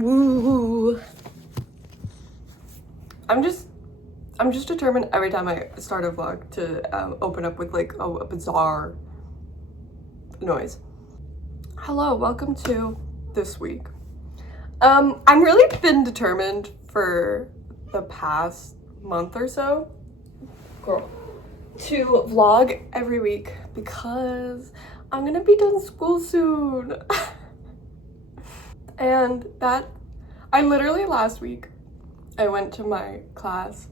Woo! I'm just determined every time I start a vlog to open up with like a bizarre noise. Hello, welcome to this week. I'm really been determined for the past month or so, girl, to vlog every week because I'm gonna be done school soon. And I literally last week, I went to my class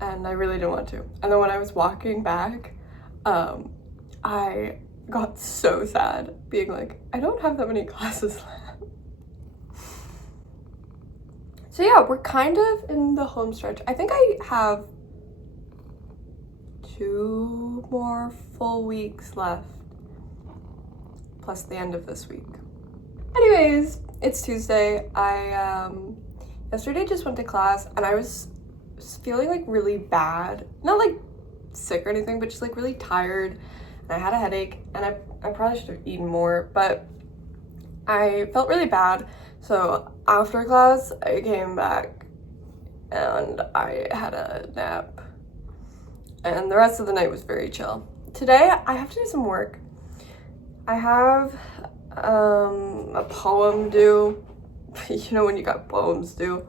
and I really didn't want to. And then when I was walking back, I got so sad being like, I don't have that many classes left. So yeah, we're kind of in the home stretch. I think I have 2 more full weeks left, plus the end of this week. Anyways, it's Tuesday. I yesterday just went to class and I was feeling like really bad. Not like sick or anything, but just like really tired. And I had a headache and I probably should have eaten more, but I felt really bad. So after class, I came back and I had a nap. And the rest of the night was very chill. Today, I have to do some work. I have a poem due, you know when you got poems due,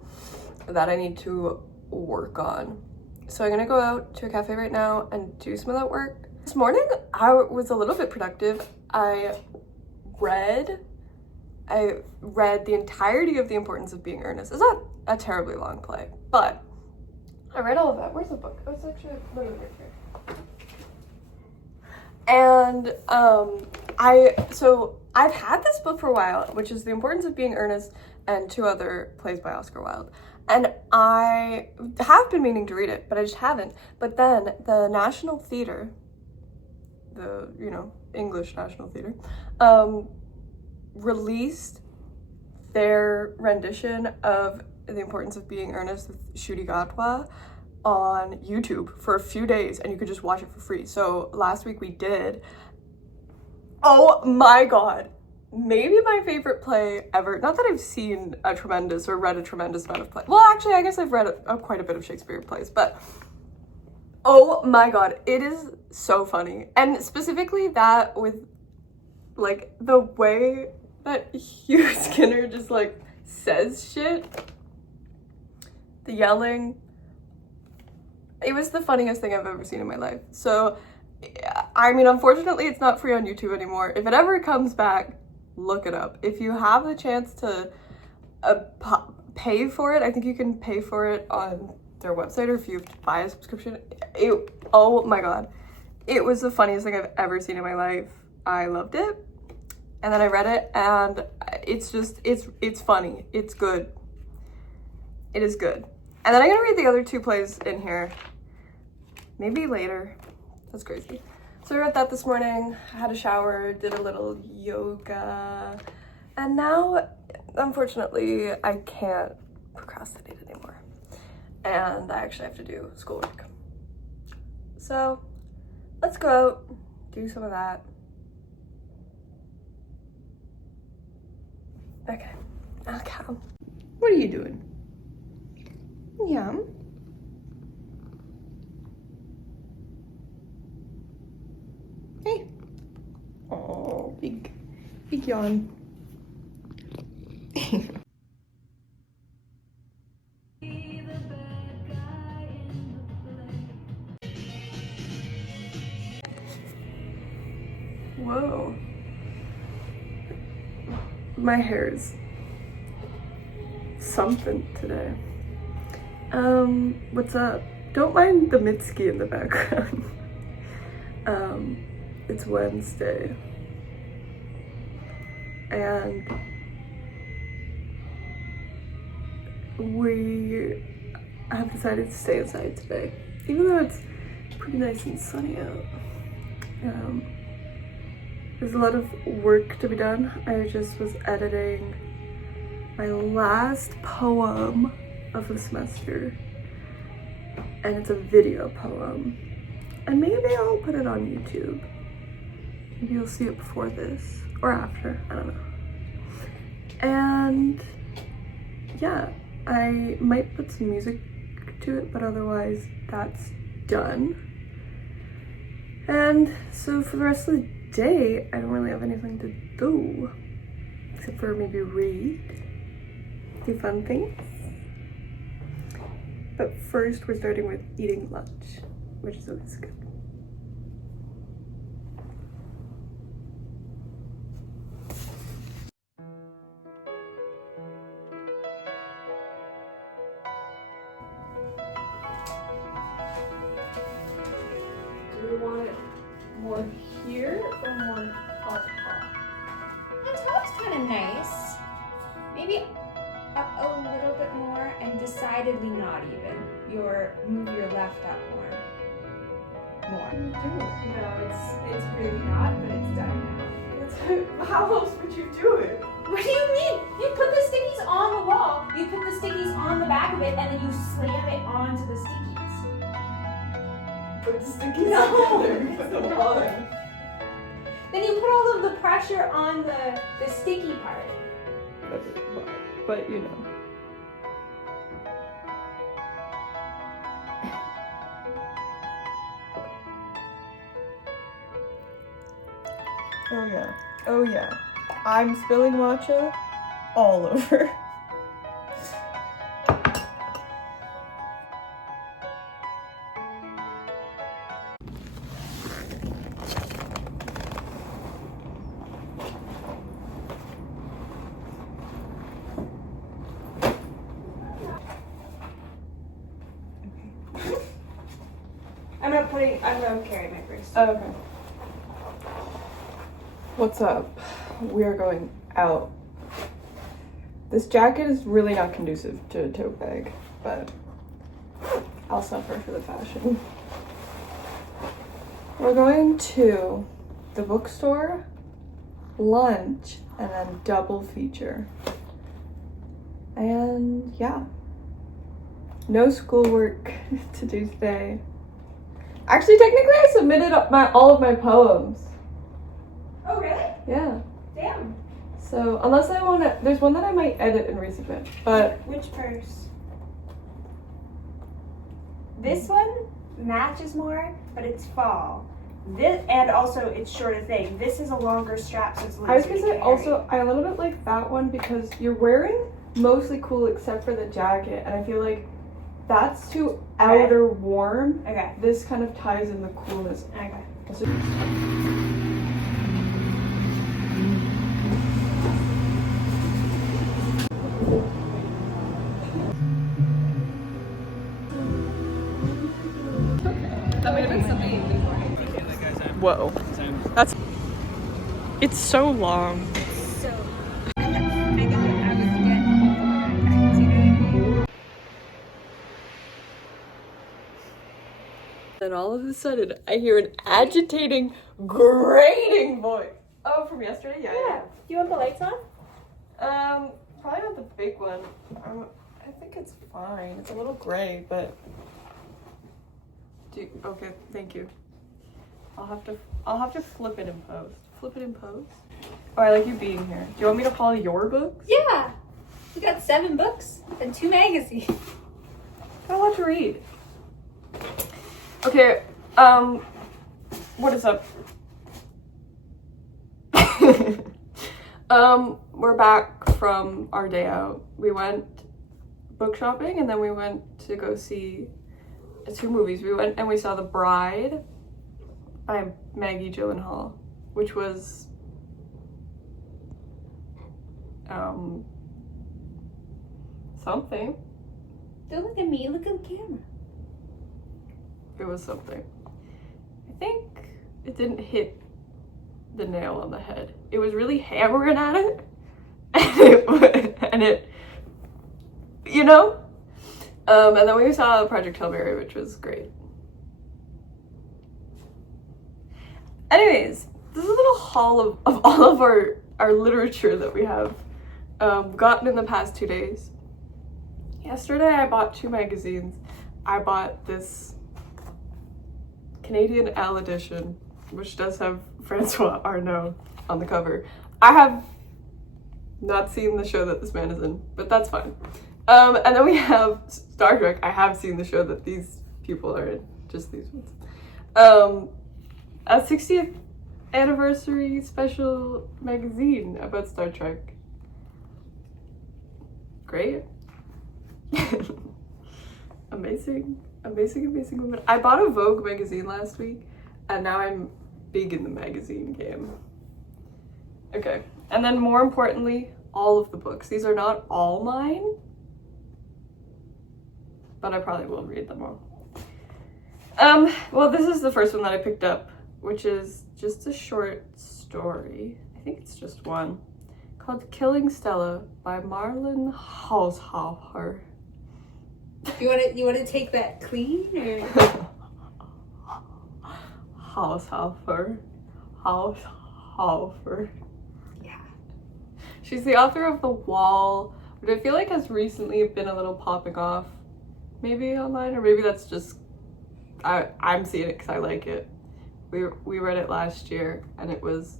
that I need to work on. So I'm gonna go out to a cafe right now and do some of that work. This morning I was a little bit productive. I read the entirety of The Importance of Being Earnest. It's not a terribly long play, but I read all of that. Where's the book? Oh, it's actually literally right here. And I've had this book for a while, which is The Importance of Being Earnest and 2 other plays by Oscar Wilde. And I have been meaning to read it, but I just haven't. But then the National Theatre, the, English National Theatre, released their rendition of The Importance of Being Earnest with Shruti Gatwa on YouTube for a few days, and you could just watch it for free. So last week we did. Oh my god, maybe my favorite play ever. Not that I've seen a tremendous or read a tremendous amount of plays. Well, actually, I guess I've read quite a bit of Shakespeare plays, but oh my god, it is so funny. And specifically that with like the way that Hugh Skinner just like says shit, the yelling. It was the funniest thing I've ever seen in my life. So, I mean, unfortunately, it's not free on YouTube anymore. If it ever comes back, look it up. If you have the chance to pay for it, I think you can pay for it on their website, or if you buy a subscription. Oh my god. It was the funniest thing I've ever seen in my life. I loved it. And then I read it, and it's funny. It's good. It is good. And then I'm gonna read the other 2 plays in here. Maybe later. That's crazy. So I read that this morning, I had a shower, did a little yoga, and now, unfortunately, I can't procrastinate anymore. And I actually have to do schoolwork. So let's go out, do some of that. Okay. What are you doing? Yeah. Hey. Oh, big yawn. Whoa. My hair is something today. What's up? Don't mind the Mitski in the background. It's Wednesday. And we have decided to stay inside today, even though it's pretty nice and sunny out. There's a lot of work to be done. I just was editing my last poem of the semester, and it's a video poem, and maybe I'll put it on YouTube. Maybe you'll see it before this or after, I don't know. And yeah, I might put some music to it, but otherwise that's done. And so for the rest of the day, I don't really have anything to do except for maybe read, do fun things. But first we're starting with eating lunch, which is always good. Do we want it more here or more on top? On top's kind of nice. Maybe up a little bit more and decidedly not even. Move your left up more. More. No, it's really not, but it's done now. How else would you do it? What do you mean? You put the stickies on the wall, you put the stickies on the back of it, and then you slam it onto the stickies. Put the stickies No, together. no. Then you put all of the pressure on the sticky part. But you know. Oh yeah. Oh yeah. I'm spilling matcha all over. I'm gonna carry my purse. Oh, okay. What's up? We are going out. This jacket is really not conducive to a tote bag, but I'll suffer for the fashion. We're going to the bookstore, lunch, and then double feature. And yeah, no schoolwork to do today. Actually, technically, I submitted all of my poems. Oh, really? Yeah. Damn. So unless I want to, there's one that I might edit and resubmit. But Which purse? This one matches more, but it's fall. This, and also it's shorter thing. This is a longer strap, so it's I was easier gonna to say carry. also I a little bit like that one because you're wearing mostly cool except for the jacket, and I feel like that's too outer warm. Okay. This kind of ties in the coolness. Okay. So- Whoa. That's. It's so long. So I think I was getting. Then all of a sudden, I hear an agitating, grating voice. Oh, from yesterday? Yeah. Do you want the lights on? Probably not the big one. I think it's fine. It's a little gray, but. Okay, thank you. I'll have to flip it in post. Flip it in post? Oh, I like you being here. Do you want me to haul your books? Yeah. We got 7 books and 2 magazines. Got a lot to read. Okay, what is up? We're back from our day out. We went book shopping and then we went to go see 2 movies. We went and we saw The Bride by Maggie Gyllenhaal, which was something. Don't look at me, look at the camera. It was something. I think it didn't hit the nail on the head. It was really hammering at it, and it you know. And then we saw Project Hail Mary, which was great. Anyways, this is a little haul of all of our literature that we have gotten in the past 2 days. Yesterday I bought 2 magazines. I bought this Canadian Elle edition, which does have Francois Arnault on the cover. I have not seen the show that this man is in, but that's fine. And then we have Star Trek. I have seen the show that these people are in, just these ones. A 60th anniversary special magazine about Star Trek. Great. Amazing woman. I bought a Vogue magazine last week, and now I'm big in the magazine game. Okay, and then more importantly, all of the books. These are not all mine, but I probably will read them all. Well, this is the first one that I picked up, which is just a short story. I think it's just one, called Killing Stella by Marlon Haushofer. You want to take that clean or? Haushofer. Yeah. She's the author of The Wall, which I feel like has recently been a little popping off, maybe online, or maybe that's just I'm seeing it because I like it. We read it last year, and it was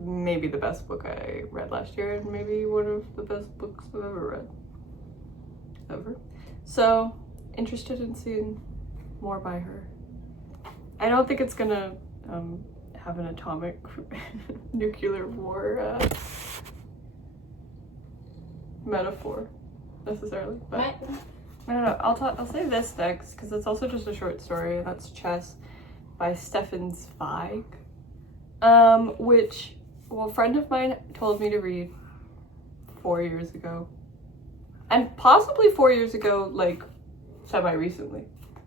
maybe the best book I read last year, and maybe one of the best books I've ever read. Ever. So, interested in seeing more by her. I don't think it's gonna have an atomic nuclear war metaphor necessarily, but I don't know. I'll say this next because it's also just a short story, and that's Chess by Stefan Zweig, which, well, a friend of mine told me to read 4 years ago. And possibly 4 years ago, like, semi-recently,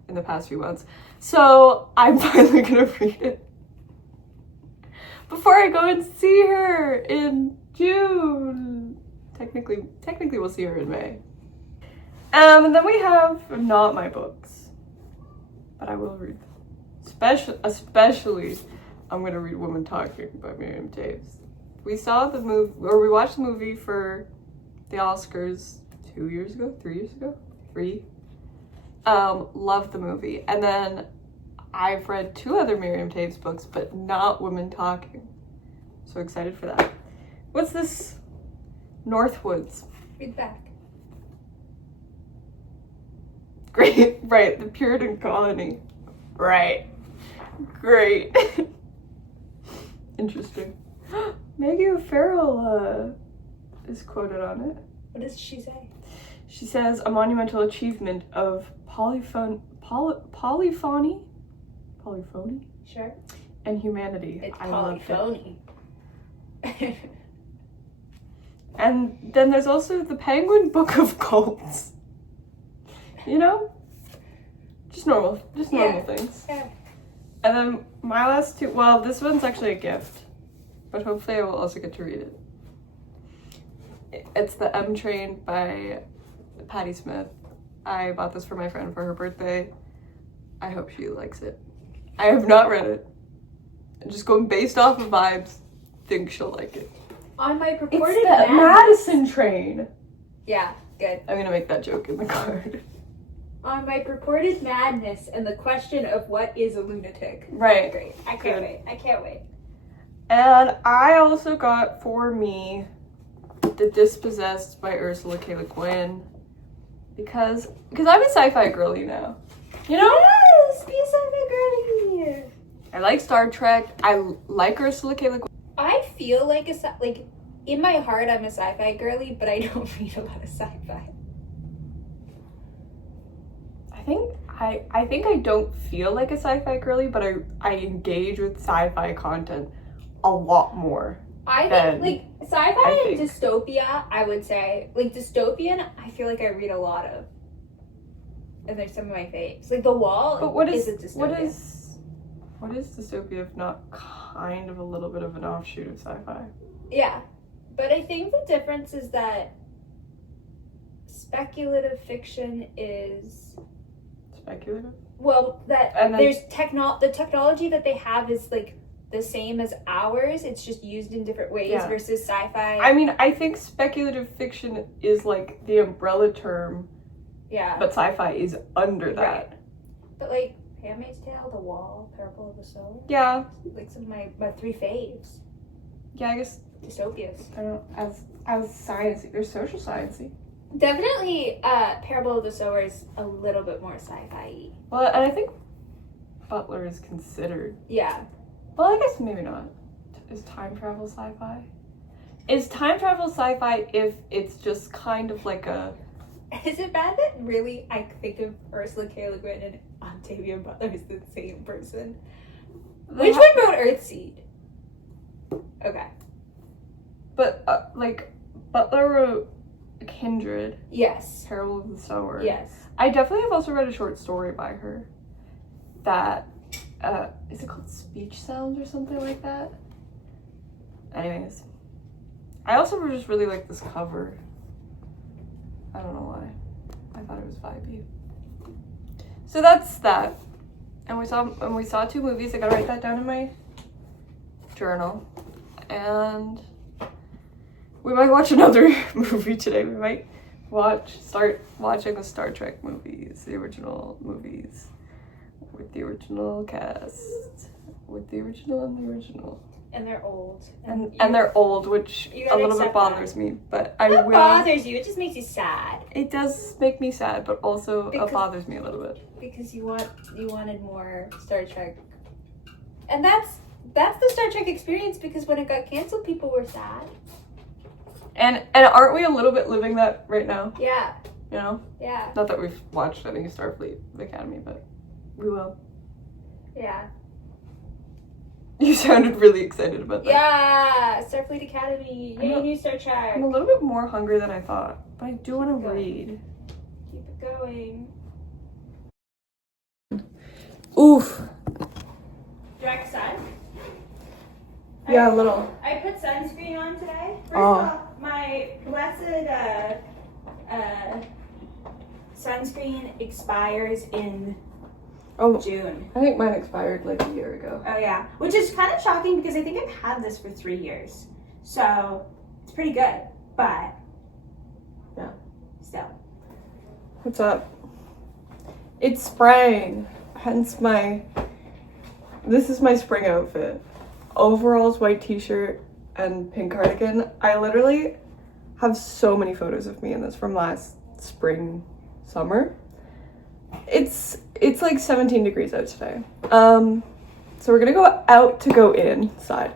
in the past few months. So, I'm finally gonna read it before I go and see her in June. Technically we'll see her in May. And then we have not my books, but I will read them. Especially, I'm gonna read Woman Talking by Miriam Toews. We watched the movie for the Oscars 2 years ago, 3 years ago, 3. Loved the movie. And then I've read 2 other Miriam Toews books, but not Women Talking. So excited for that. What's this? Northwoods. Read back. Great, right, the Puritan colony. Right. Great. Interesting. Maggie O'Farrell is quoted on it. What does she say? She says, a monumental achievement of polyphony? Sure. And humanity. It's I loved it. polyphony. And then there's also the Penguin Book of Cults. You know? Just normal things. Yeah. And then my last 2, well, this one's actually a gift, but hopefully I will also get to read it. It's The M Train by Patti Smith. I bought this for my friend for her birthday. I hope she likes it. I have not read it. I'm just going based off of vibes. Think she'll like it. On my purported It's the Madison train. Yeah, good. I'm gonna make that joke in the card. On my purported madness and the question of what is a lunatic. Right. Great. I can't wait. And I also got for me The Dispossessed by Ursula K. Le Guin because I'm a sci-fi girly now. You know? Yes, be a sci-fi girly. I like Star Trek. I like Ursula K. Le Guin. I feel like in my heart I'm a sci-fi girly, but I don't read a lot of sci-fi. I think I don't feel like a sci-fi girly, but I engage with sci-fi content a lot more. I think like sci-fi and dystopia, I would say. Like dystopian, I feel like I read a lot of. And there's some of my faves. Like The Wall is a dystopia. What is dystopia if not kind of a little bit of an offshoot of sci-fi? Yeah. But I think the difference is that speculative fiction is speculative? Well, there's the technology that they have is like the same as ours. It's just used in different ways versus sci-fi. I mean, I think speculative fiction is like the umbrella term. Yeah. But sci-fi is under that. Right. But like Handmaid's Tale, The Wall, Parable of the Soul. Yeah. Like some of my 3 faves. Yeah, I guess dystopias. I don't know, as sciencey. They're social sciencey. Definitely, Parable of the Sower is a little bit more sci-fi-y. Well, and I think Butler is considered. Yeah. Well, I guess maybe not. Is time travel sci-fi? Is time travel sci-fi if it's just kind of like a... Is it bad that really I think of Ursula K. Le Guin and Octavia Butler as the same person? Which one wrote Earthseed? Okay. But, Butler wrote Kindred. Yes. Parable of the Sower. Yes. I definitely have also read a short story by her that, is it called Speech Sounds or something like that? Anyways. I also just really like this cover. I don't know why. I thought it was vibey. So that's that. And we saw 2 movies. I gotta write that down in my journal. And we might watch another movie today. We might start watching the Star Trek movies, the original movies, with the original cast, with the original and the original. And they're old. And they're old, which a little bit bothers me, but I will. It bothers you. It just makes you sad. It does make me sad, but also it bothers me a little bit. Because you wanted more Star Trek. And that's the Star Trek experience, because when it got canceled, people were sad. And aren't we a little bit living that right now? Yeah. You know? Yeah. Not that we've watched any Starfleet Academy, but we will. Yeah. You sounded really excited about that. Yeah, Starfleet Academy. Yay, new Star Trek. I'm a little bit more hungry than I thought, but I do want to read. Keep it going. Oof. Direct sun? Yeah, a little. I put sunscreen on today. First Oh. of all, my blessed sunscreen expires in June. I think mine expired like a year ago. Oh yeah, which is kind of shocking because I think I've had this for 3 years, so it's pretty good. But yeah, still. What's up? It's spring, hence this is my spring outfit. Overalls, white t-shirt, and pink cardigan. I literally have so many photos of me in this from last spring, summer. It's like 17 degrees out today. So we're gonna go out to go inside,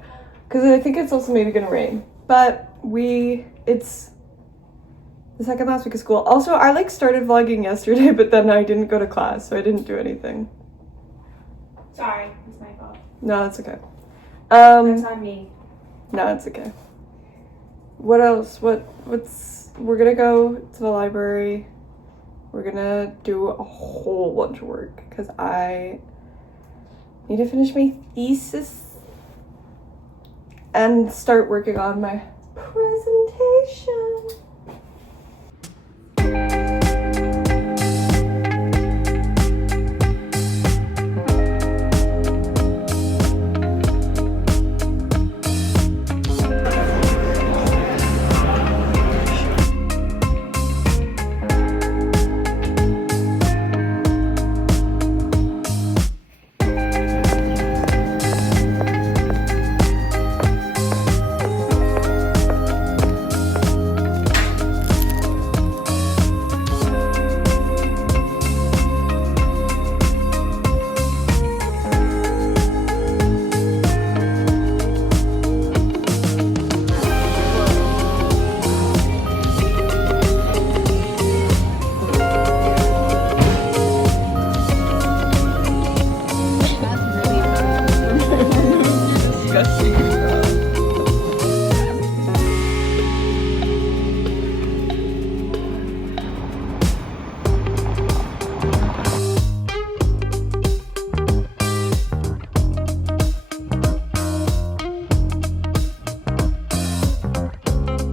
because I think it's also maybe gonna rain. But it's the second last week of school. Also, I started vlogging yesterday, but then I didn't go to class, so I didn't do anything. Sorry, it's my fault. No, it's okay. That's on me. No, it's okay. What else? We're gonna go to the library. We're gonna do a whole bunch of work because I need to finish my thesis and start working on my presentation.